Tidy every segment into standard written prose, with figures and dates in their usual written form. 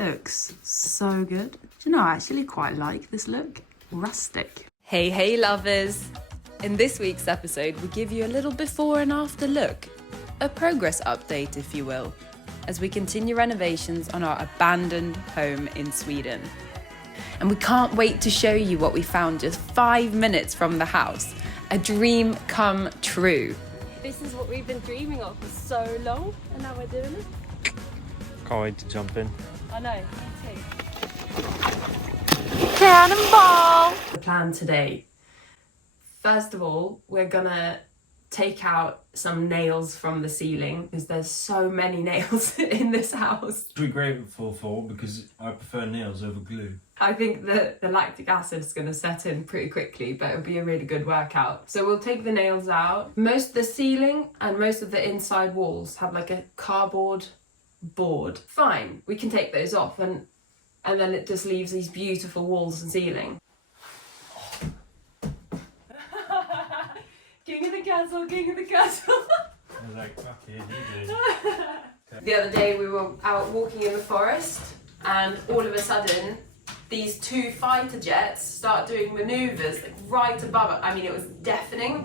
looks so good. Do you know, I actually quite like this look. Rustic. Hey lovers! In this week's episode, we give you a little before and after look. A progress update, if you will, as we continue renovations on our abandoned home in Sweden. And we can't wait to show you what we found just 5 minutes from the house. A dream come true. This is what we've been dreaming of for so long, and now we're doing it. Can't wait to jump in. I know, me too. Cannonball! The plan today. First of all, we're gonna take out some nails from the ceiling because there's so many nails in this house. Which we're grateful for because I prefer nails over glue. I think that the lactic acid is going to set in pretty quickly, but it'll be a really good workout. So we'll take the nails out. Most of the ceiling and most of the inside walls have like a cardboard board. Fine, we can take those off and then it just leaves these beautiful walls and ceiling. King of the castle, king of the castle. I was like, fuck it, you do. The other day we were out walking in the forest and all of a sudden these two fighter jets start doing manoeuvres like right above it. I mean, it was deafening.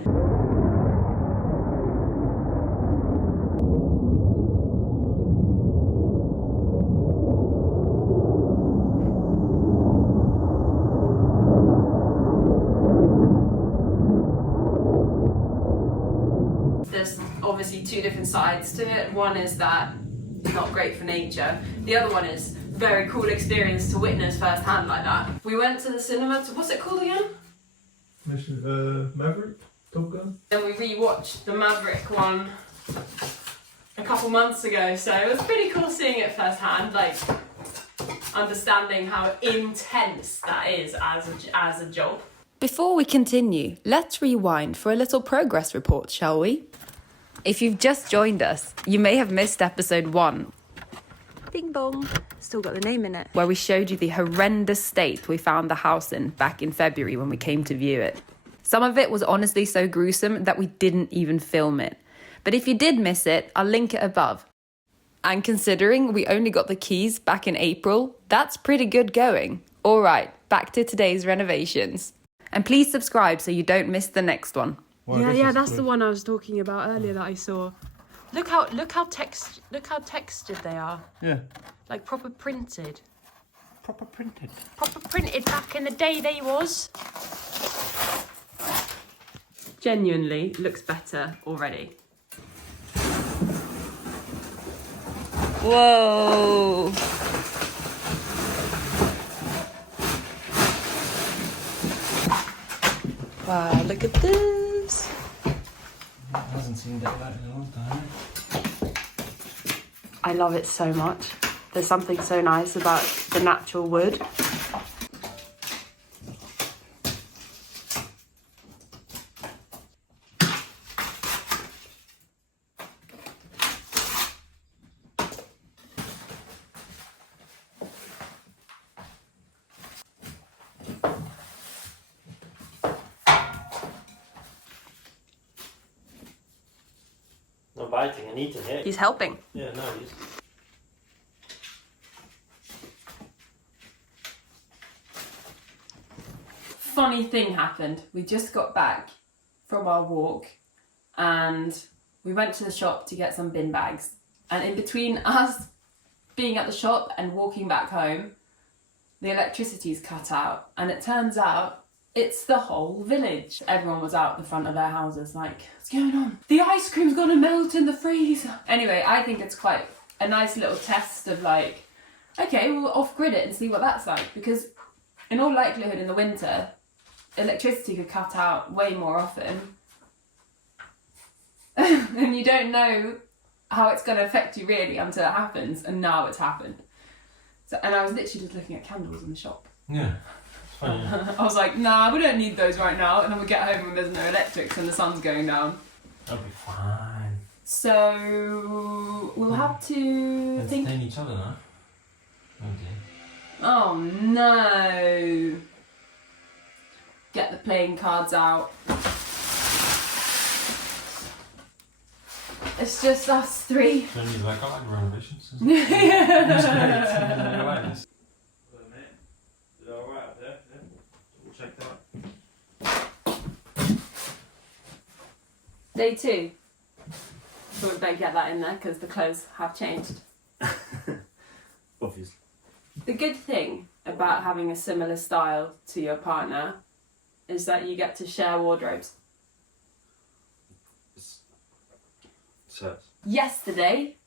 There's obviously two different sides to it. One is that it's not great for nature. The other one is very cool experience to witness firsthand like that. We went to the cinema to, what's it called again? Maverick? Top Gun? And we rewatched the Maverick one a couple months ago, so it was pretty cool seeing it firsthand, like understanding how intense that is as a job. Before we continue, let's rewind for a little progress report, shall we? If you've just joined us, you may have missed episode 1, Bing bong. Still got the name in it. where we showed you the horrendous state we found the house in back in February when we came to view it. Some of it was honestly so gruesome that we didn't even film it. But if you did miss it, I'll link it above. And considering we only got the keys back in April, that's pretty good going. All right, back to today's renovations. And please subscribe so you don't miss the next one. Well, I guess Yeah, it's that's glue. the one I was talking about earlier that I saw. Look how textured they are. Yeah. Like proper printed. Proper printed. Proper printed back in the day they was. Genuinely looks better already. Whoa! Wow, look at this. It hasn't seen daylight in a long time. I love it so much. There's something so nice about the natural wood. Not biting and eating it. He's helping. Yeah, no, he's... Funny thing happened. We just got back from our walk and we went to the shop to get some bin bags. And in between us being at the shop and walking back home, the electricity's cut out. And it turns out it's the whole village. Everyone was out the front of their houses like, what's going on? The ice cream's gonna melt in the freezer. Anyway, I think it's quite a nice little test of like, okay, we'll off-grid it and see what that's like. Because in all likelihood in the winter, electricity could cut out way more often. And you don't know how it's going to affect you really until it happens, and now it's happened. So, and I was literally just looking at candles in the shop. Yeah. It's funny. Yeah. I was like, nah, we don't need those right now. And then we get home and there's no electrics and the sun's going down. That'll be fine. So we'll have to think. Entertain each other now. Okay. Oh no! Get the playing cards out. It's just us three. Then you're like, I like renovations. Yeah. Day 2. So we better get that in there because the clothes have changed. Obviously. The good thing about having a similar style to your partner is that you get to share wardrobes. So, Yesterday,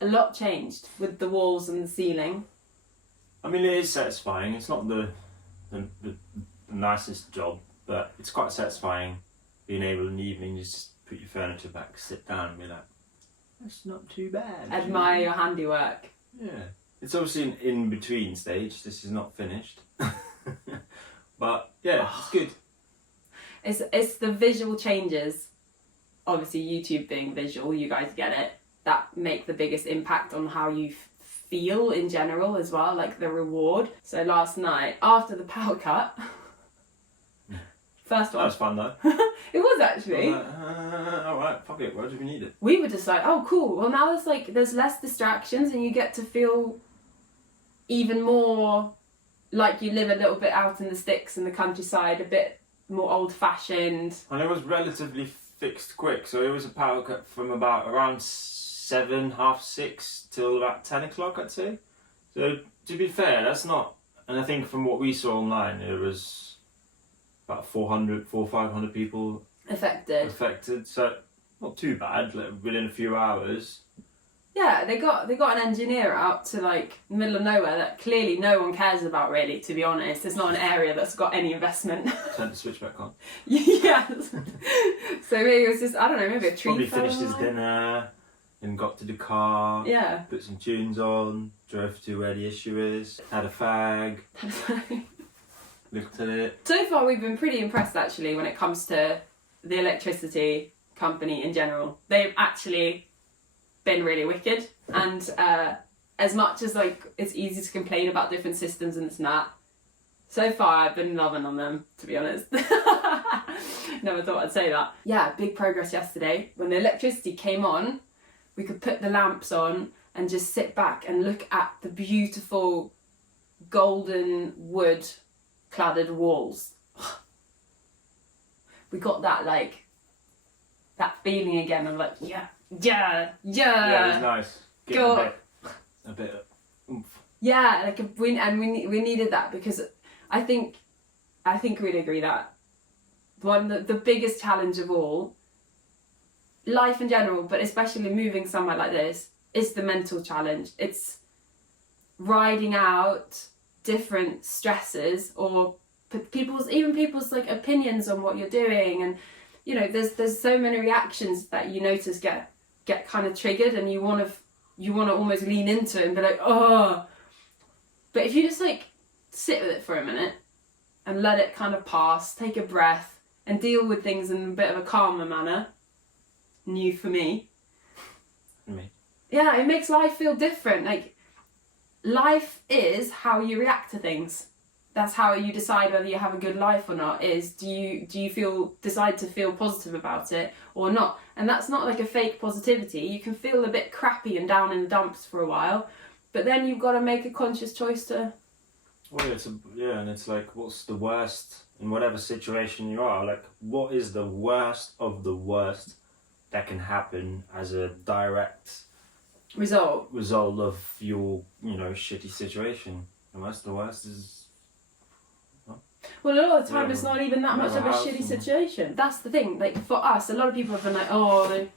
a lot changed with the walls and the ceiling. I mean, it is satisfying. It's not the nicest job, but it's quite satisfying being able in the evening just put your furniture back, sit down and be like, that's not too bad. Admire your handiwork. Yeah. It's obviously an in-between stage. This is not finished. But yeah, it's good. It's the visual changes, obviously YouTube being visual, you guys get it, that make the biggest impact on how you feel in general as well, like the reward. So last night, after the power cut, first That one, was fun though. it was actually. Alright, fuck it, why do we need it? We were just like, oh cool, well now there's less distractions and you get to feel even more like you live a little bit out in the sticks in the countryside, a bit more old fashioned. And it was relatively fixed quick, so it was a power cut from about around 7, half 6 till about 10 o'clock, I'd say. So to be fair, that's not, and I think from what we saw online, it was about 500 people affected, so not too bad, like within a few hours. Yeah, they got an engineer out to like the middle of nowhere that clearly no one cares about really, to be honest. It's not an area that's got any investment. Turned the switch back on. Yes. So maybe it was just, I don't know, maybe a tree Probably fell finished his on. dinner, then got to the car, Yeah. put some tunes on, drove to where the issue is, had a fag, looked at it. So far we've been pretty impressed actually when it comes to the electricity company in general. They've actually been really wicked, and as much as like it's easy to complain about different systems and this and that, so far I've been loving on them, to be honest. Never thought I'd say that. Yeah, big progress yesterday. When the electricity came on, we could put the lamps on and just sit back and look at the beautiful golden wood cladded walls. We got that like that feeling again of like yeah. Yeah, it was nice. Getting Go. a bit of oomph. Yeah, like we needed that because I think we'd agree that the biggest challenge of all, life in general, but especially moving somewhere like this, is the mental challenge. It's riding out different stresses or people's like opinions on what you're doing, and you know there's so many reactions that you notice get kind of triggered, and you want to almost lean into it and be like, oh. But if you just like sit with it for a minute and let it kind of pass, take a breath and deal with things in a bit of a calmer manner, new for me. Yeah, it makes life feel different. Like life is how you react to things. That's how you decide whether you have a good life or not, is do you decide to feel positive about it or not? And that's not like a fake positivity. You can feel a bit crappy and down in the dumps for a while, but then you've got to make a conscious choice to... Well, and it's like, what's the worst in whatever situation you are? Like, what is the worst of the worst that can happen as a direct result of your, shitty situation? And that's the worst is... Well, a lot of the time it's not even that much of a house shitty and- situation. That's the thing. Like for us, a lot of people have been like, "Oh,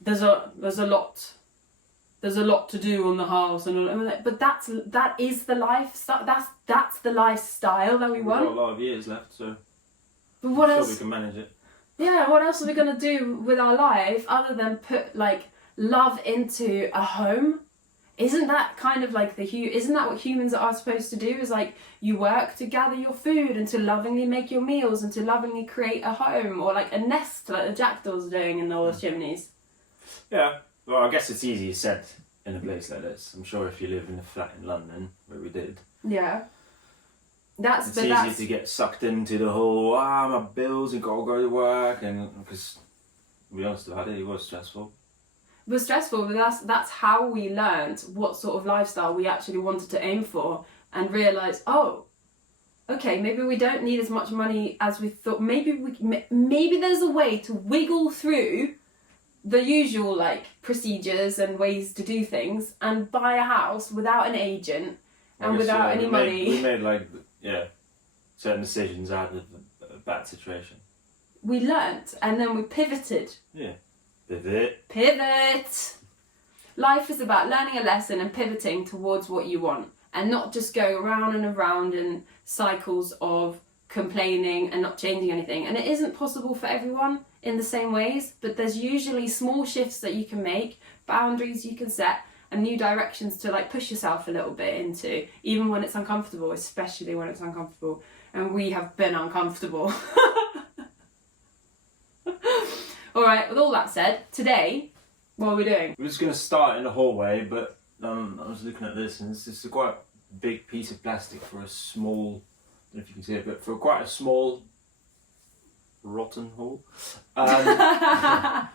there's a lot to do on the house," and we're like, but that is the lifestyle. That's the lifestyle that we We've got a want. lot of years left, so But what I'm sure else? we can manage it. Yeah, what else are we gonna do with our life other than put like love into a home? Isn't that kind of like isn't that what humans are supposed to do? Is like you work to gather your food and to lovingly make your meals and to lovingly create a home or like a nest like the jackdaws are doing in all the chimneys. Yeah, well, I guess it's easier said in a place like this. I'm sure if you live in a flat in London, where we did, Yeah. it's easy to get sucked into the whole, my bills and gotta go to work, and because, to be honest about it was stressful. It was stressful, but that's how we learned what sort of lifestyle we actually wanted to aim for and realised, okay, maybe we don't need as much money as we thought. Maybe there's a way to wiggle through the usual like procedures and ways to do things and buy a house without an agent and without any money. We made like certain decisions out of a bad situation. We learnt and then we pivoted. Yeah, pivot. Life is about learning a lesson and pivoting towards what you want, and not just go around and around in cycles of complaining and not changing anything. And it isn't possible for everyone in the same ways, but there's usually small shifts that you can make, boundaries you can set, and new directions to like push yourself a little bit into, even when it's uncomfortable, especially when it's uncomfortable. And we have been uncomfortable. All right, with all that said, today, what are we doing? We're just going to start in the hallway, but I was looking at this, and it's just a quite big piece of plastic for a small, I don't know if you can see it, but for quite a small rotten hole. And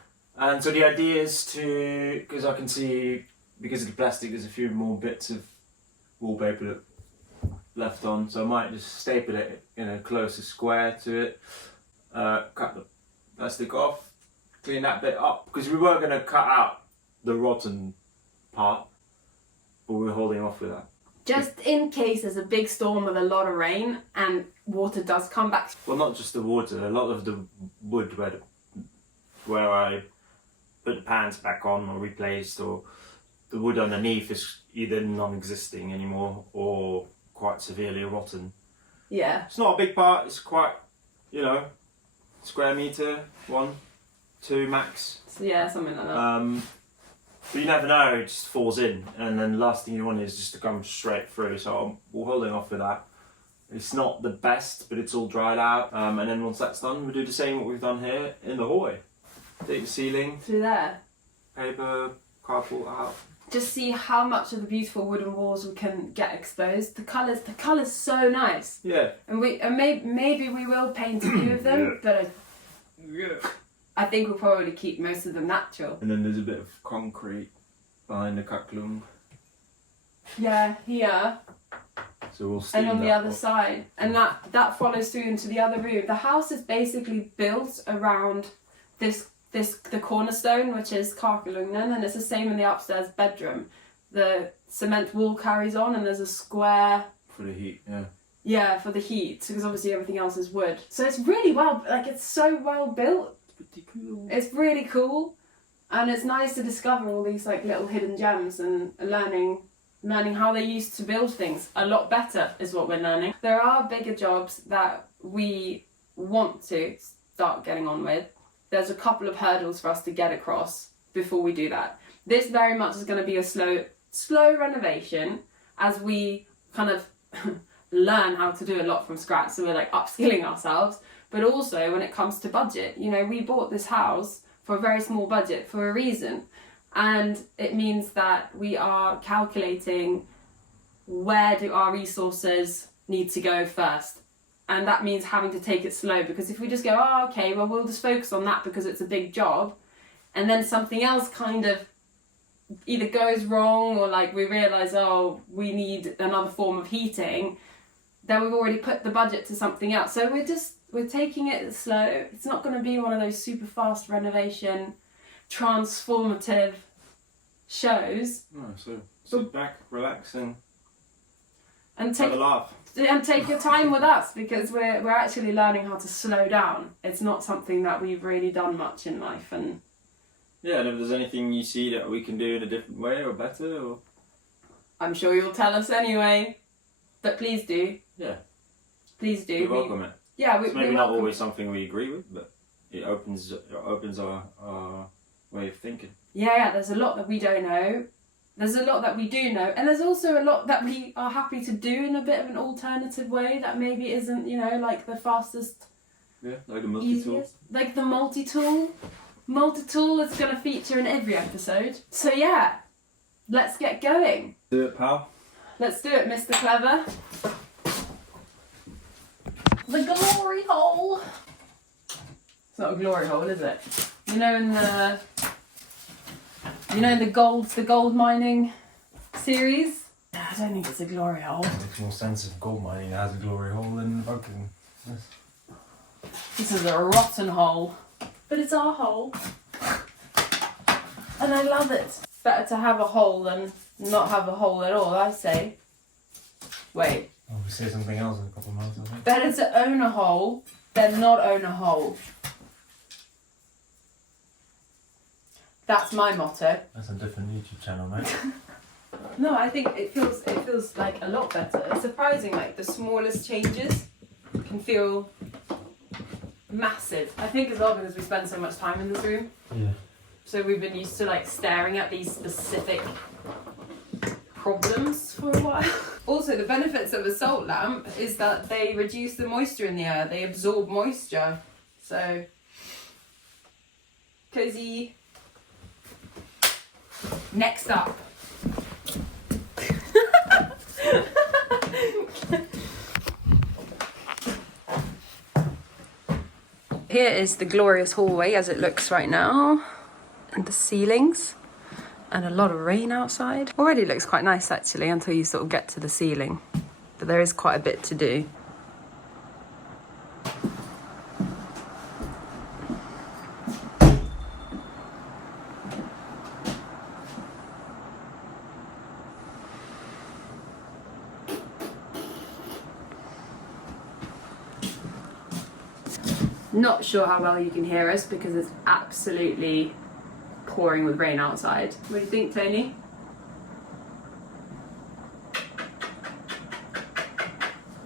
so the idea is to, because I can see, because of the plastic, there's a few more bits of wallpaper that left on, so I might just staple it in a closer square to it, cut the plastic off, clean that bit up, because we were going to cut out the rotten part, but we're holding off with that. Just in case there's a big storm with a lot of rain and water does come back. Well, not just the water, a lot of the wood where I put the pans back on or replaced, or the wood underneath is either non-existing anymore or quite severely rotten. Yeah. It's not a big part, it's quite, square metre, 1, 2 max. So yeah, something like that. But you never know, it just falls in, and then the last thing you want is just to come straight through, so we're holding off with that. It's not the best, but it's all dried out, and then once that's done, we'll do the same what we've done here in the hallway. Take the ceiling, Through there. paper, cardboard out. Just see how much of the beautiful wooden walls we can get exposed. The colour's so nice. Yeah. And maybe we will paint a few of them, but I think we'll probably keep most of them natural. And then there's a bit of concrete behind the kaklung. Yeah, here. So we'll steam And on the that other off. side. And that follows through into the other room. The house is basically built around the cornerstone, which is kakelungen, and it's the same in the upstairs bedroom. The cement wall carries on, and there's a square For the heat, yeah. Yeah, for the heat, because obviously everything else is wood. So it's really it's so well built. Pretty cool. It's really cool, and it's nice to discover all these like little hidden gems and learning how they used to build things a lot better is what we're learning. There are bigger jobs that we want to start getting on with. There's a couple of hurdles for us to get across before we do that. This very much is going to be a slow renovation as we kind of learn how to do a lot from scratch. So we're like upskilling ourselves. But also when it comes to budget, we bought this house for a very small budget for a reason. And it means that we are calculating where do our resources need to go first. And that means having to take it slow, because if we just go, we'll just focus on that because it's a big job, and then something else kind of either goes wrong or like we realise, we need another form of heating, then we've already put the budget to something else. So we're taking it slow. It's not going to be one of those super fast renovation, transformative shows. No, so sit back, relax, and And have a laugh. And take your time with us, because we're actually learning how to slow down. It's not something that we've really done much in life, and Yeah, and if there's anything you see that we can do in a different way or better, or I'm sure you'll tell us anyway. But please do. Yeah. Please do. we welcome it. Yeah, It's maybe not welcome. always something we agree with, but it opens our way of thinking. Yeah, there's a lot that we don't know. There's a lot that we do know, and there's also a lot that we are happy to do in a bit of an alternative way that maybe isn't, like the fastest, Yeah, like a multi-tool. easiest. Like the multi-tool. Multi-tool is going to feature in every episode. So yeah, let's get going. Do it, pal. Let's do it, Mr. Clever. The glory hole. It's not a glory hole, is it? In the gold mining series. don't think it's a glory hole. It makes more sense if gold mining has a glory hole than fucking this. This is a rotten hole. But it's our hole. And I love it. Better to have a hole than not have a hole at all, I say. Wait. I'll say something else in a couple of months, I think. Better to own a hole than not own a hole. That's my motto. That's a different YouTube channel, mate. No, I think it feels like a lot better. It's surprising, like the smallest changes can feel massive. I think as well because we spend so much time in this room. Yeah. So we've been used to like staring at these specific problems for a while. Also, the benefits of a salt lamp is that they reduce the moisture in the air. They absorb moisture. So, cozy. Next up. Here is the glorious hallway as it looks right now. And the ceilings. And a lot of rain outside. Already looks quite nice actually until you sort of get to the ceiling. But there is quite a bit to do. Not sure how well you can hear us because it's absolutely pouring with rain outside. What do you think, Tony?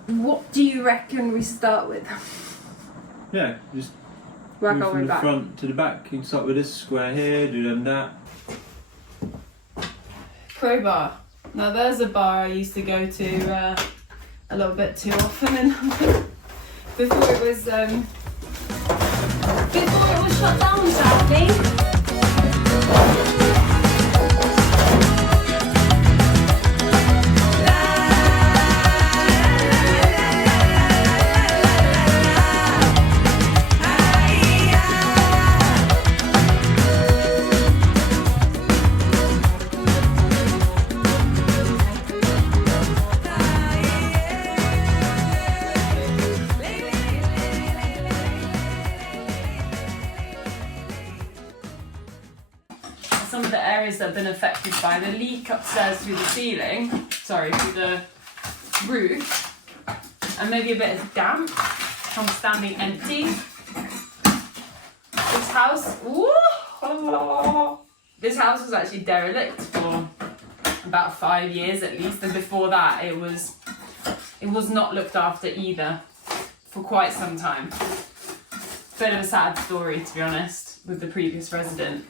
What do you reckon we start with? Yeah, just Work move our from way the back. front to the back. You can start with this square here, do then that. Crowbar. Now there's a bar I used to go to a little bit too often and before it was shut down, sadly. Some of the areas that have been affected by the leak upstairs through the ceiling, through the roof, and maybe a bit of damp from standing empty. This house was actually derelict for about 5 years at least, and before that it was not looked after either for quite some time. Bit of a sad story, to be honest, with the previous resident.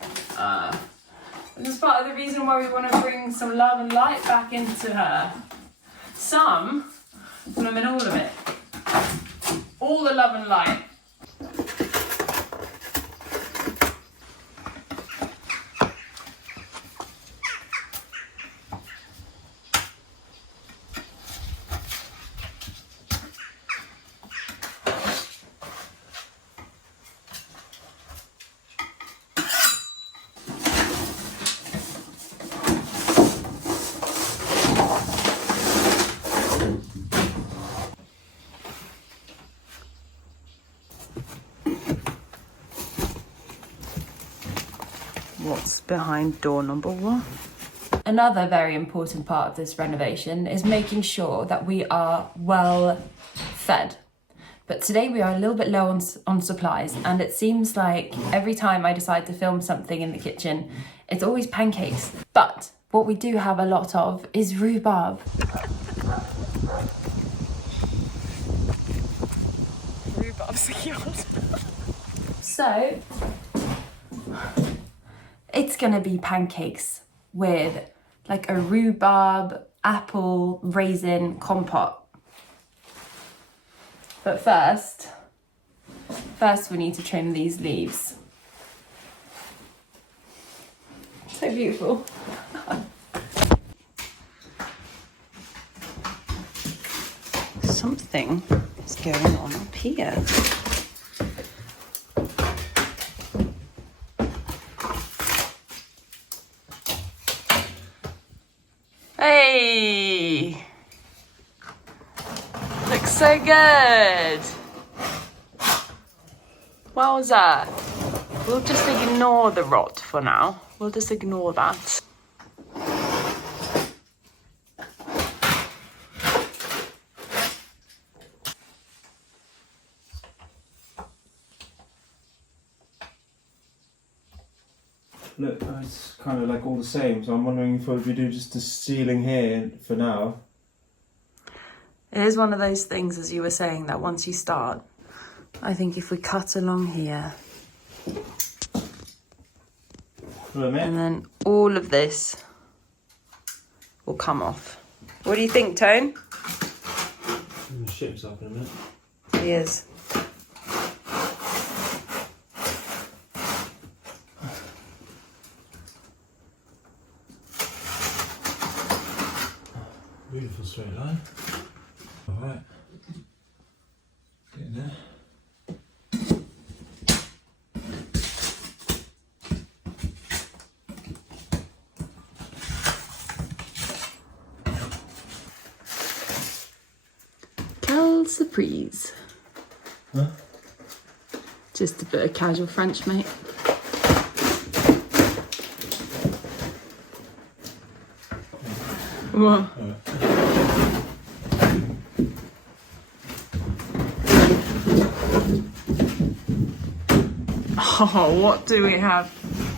And it's part of the reason why we want to bring some love and light back into her. Some, but I mean all of it. All the love and light. What's behind door number 1? Another very important part of this renovation is making sure that we are well fed. But today we are a little bit low on supplies, and it seems like every time I decide to film something in the kitchen, it's always pancakes. But what we do have a lot of is rhubarb. Rhubarb's cute. So, it's gonna be pancakes with like a rhubarb, apple, raisin compote. But first we need to trim these leaves. So beautiful. Something is going on up here. Hey! so good. Wowza. We'll just ignore the rot for now. We'll just ignore that. Look, it's kind of like all the same, so I'm wondering if we do just the ceiling here for now. It is one of those things, as you were saying, that once you start, I think if we cut along here, and then all of this will come off. What do you think, Tone? I'm going to shit himself in a minute. He is. Beautiful straight line. Alright. Getting there. Quelle surprise. Huh? Just a bit of casual French, mate. What? Oh, what do we have?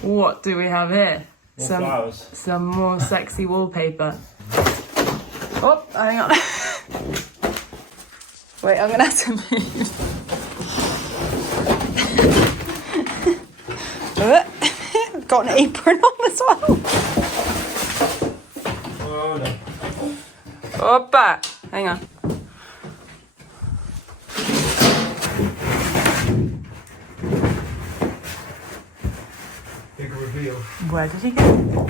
What do we have here? More flowers. Some more sexy wallpaper. Oh, hang on. Wait, I'm gonna have to move. Got an apron on as well. Oh no. Opa! Hang on. Big reveal. Where did he go?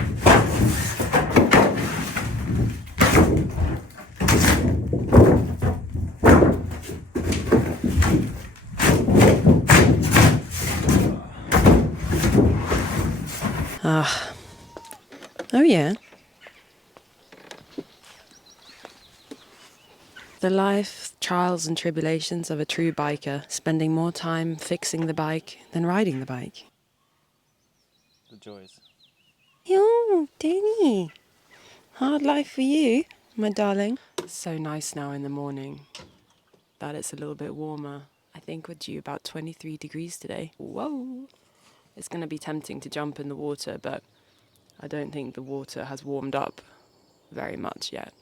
Oh yeah. The life, trials and tribulations of a true biker, spending more time fixing the bike than riding the bike. The joys. Yo, Danny. Hard life for you, my darling. It's so nice now in the morning that it's a little bit warmer. I think we're due about 23 degrees today. Whoa. It's going to be tempting to jump in the water, but I don't think the water has warmed up very much yet.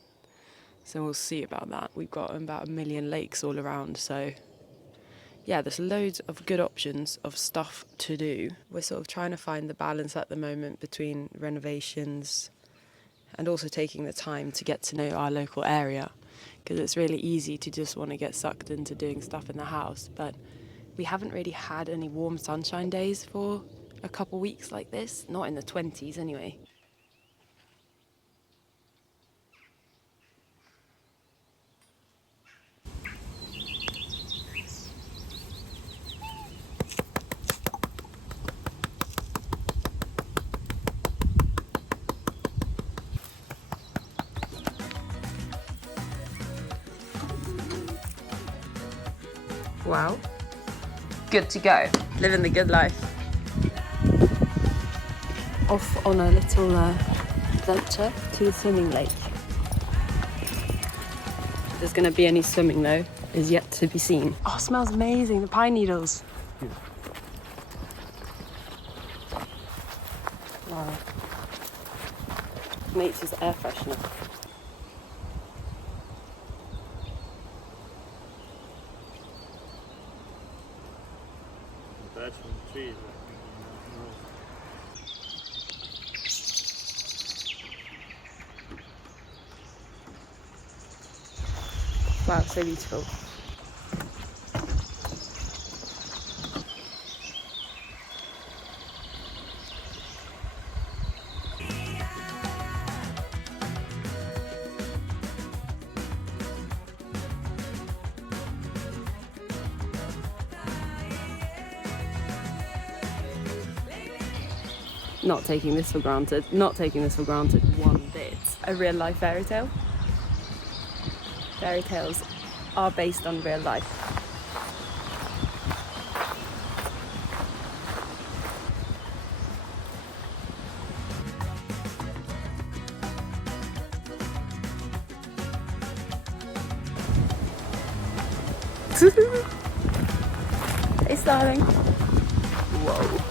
So we'll see about that. We've got about 1 million lakes all around, so yeah, there's loads of good options of stuff to do. We're sort of trying to find the balance at the moment between renovations and also taking the time to get to know our local area, because it's really easy to just want to get sucked into doing stuff in the house, but we haven't really had any warm sunshine days for a couple weeks like this, not in the 20s anyway. Wow. Good to go. Living the good life. Off on a little venture to the swimming lake. If there's going to be any swimming though, is yet to be seen. Oh, it smells amazing, the pine needles. Wow. Nature's air freshener. Birds from the trees. Wow, so beautiful. Not taking this for granted. Not taking this for granted one bit. A real life fairy tale. Fairy tales are based on real life. Hey, darling. Whoa.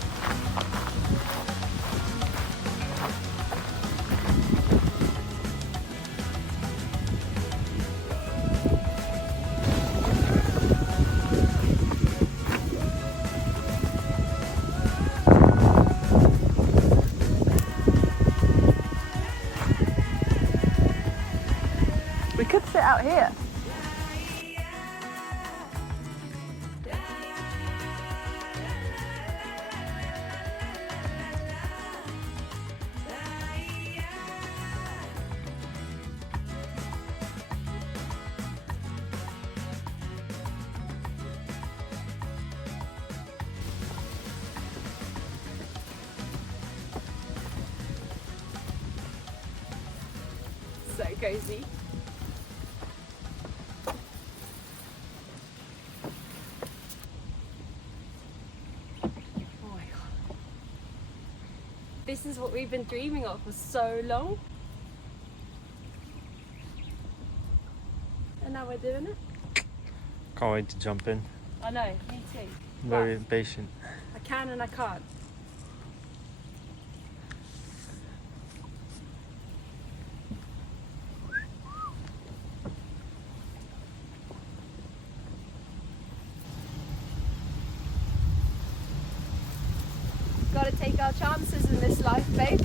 We could sit out here. So cozy. Oh my god. This is what we've been dreaming of for so long. And now we're doing it. Can't wait to jump in. I know, me too. Very impatient. I can and I can't. Gotta take our chances in this life, babe.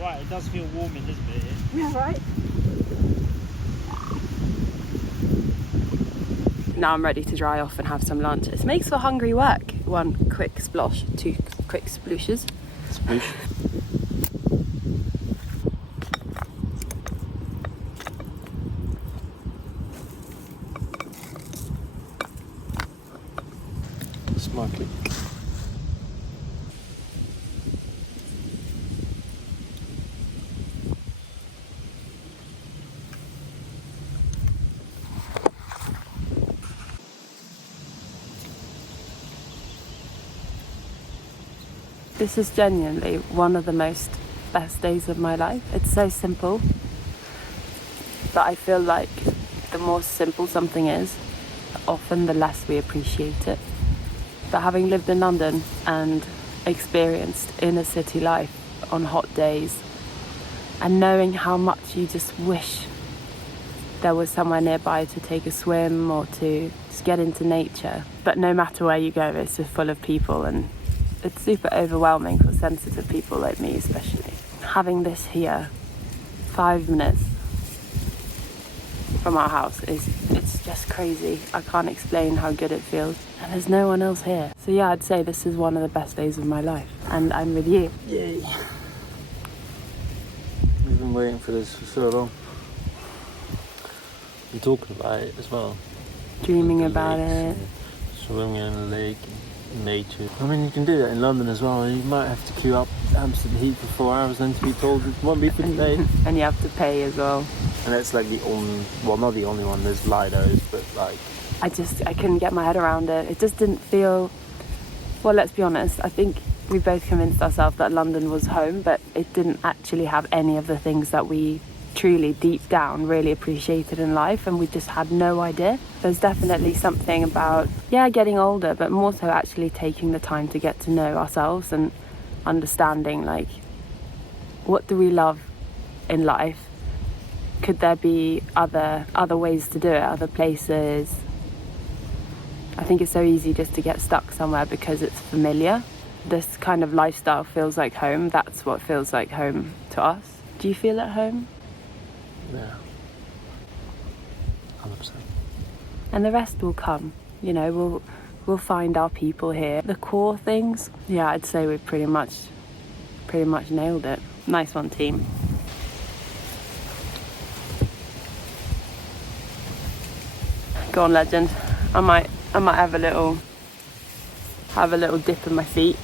Right, it does feel warm in this bit here. Yeah, right. Now I'm ready to dry off and have some lunch. It makes for hungry work. One quick splosh, two quick splooshes. Sploosh. Smartly. This is genuinely one of the best days of my life. It's so simple, but I feel like the more simple something is, often the less we appreciate it. But having lived in London and experienced inner city life on hot days, and knowing how much you just wish there was somewhere nearby to take a swim or to just get into nature. But no matter where you go, it's just full of people, and it's super overwhelming for sensitive people like me especially. Having this here 5 minutes from our house it's just crazy. I can't explain how good it feels, and there's no one else here. So yeah, I'd say this is one of the best days of my life, and I'm with you. Yay. We've been waiting for this for so long. We're talking about it as well. Dreaming The about lakes it. and swimming in the lake, nature. I mean, you can do that in London as well. You might have to queue up Amsterdam Heat for 4 hours then to be told it won't be for today. And you have to pay as well. And that's like the only, well, not the only one, there's Lidos, but like... I couldn't get my head around it. It just didn't feel, well, let's be honest, I think we both convinced ourselves that London was home, but it didn't actually have any of the things that we truly deep down really appreciated in life, and we just had no idea. There's definitely something about, yeah, getting older, but more so actually taking the time to get to know ourselves and understanding, like, what do we love in life? Could there be other ways to do it, other places? I think it's so easy just to get stuck somewhere because it's familiar. This kind of lifestyle feels like home. That's what feels like home to us. Do you feel at home? Yeah. 100%. And the rest will come. You know, we'll find our people here. The core things, yeah, I'd say we've pretty much nailed it. Nice one, team. Go on, legend. I might have a little dip in my feet.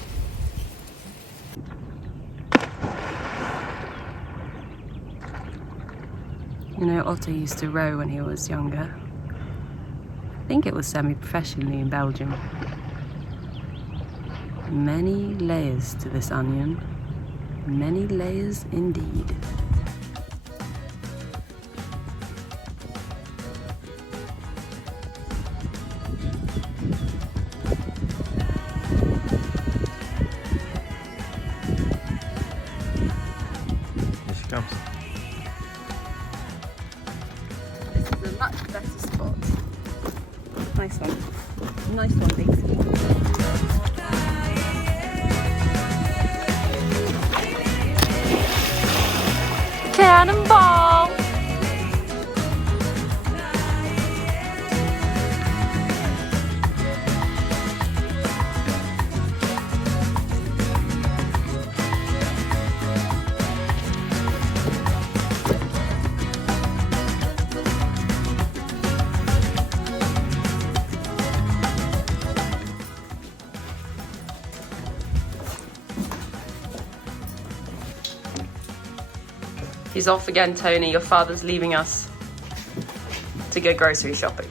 You know, Otto used to row when he was younger. I think it was semi-professionally in Belgium. Many layers to this onion. Many layers indeed. Here she comes. This is a much better spot. Nice one. Nice one, Daisy. Cannonball! He's off again, Tony. Your father's leaving us to go grocery shopping.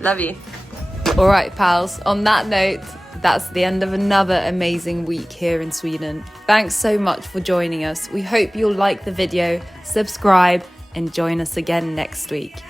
Love you. All right, pals. On that note, that's the end of another amazing week here in Sweden. Thanks so much for joining us. We hope you'll like the video, subscribe, and join us again next week.